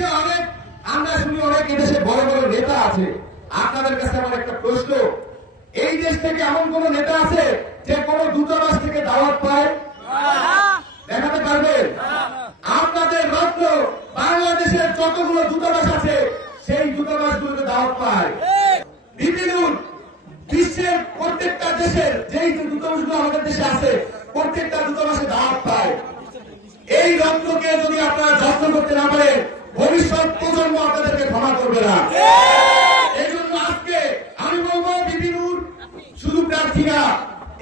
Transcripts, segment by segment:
দেশে অনেক, আমরা শুনি অনেক এই দেশে বড় বড় নেতা আছে। আপনাদের কাছে আমার একটা প্রশ্ন। এই দেশ থেকে এমন কোন নেতা আছে যে কোন দূতাবাস থেকে দাওয়াত পায়? দেখাতে পারবেন? আপনাদের রত্ন বাংলাদেশের যতগুলো দূতাবাস আছে, সেই দূতাবাস গুলোতে দাওয়াত পায়। বিশ্বের প্রত্যেকটা দেশের যেই দূতাবাসগুলো আমাদের দেশে আছে, প্রত্যেকটা দূতাবাসে দাওয়াত পায়। এই রত্নকে যদি আপনারা যত্ন করতে না পারেন না এই জন্য আজকে আমি বলব বিপিনুর শুধু প্রার্থী না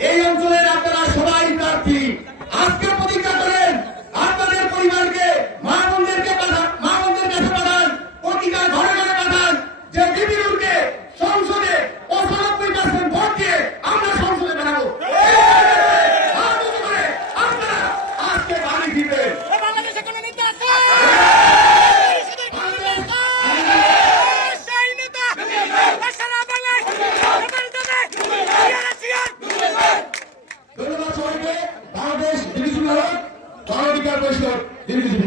এই অঞ্চলের বাংলাদেশ ডিভিশন তারা বিকার পরিষদ ডিভিশন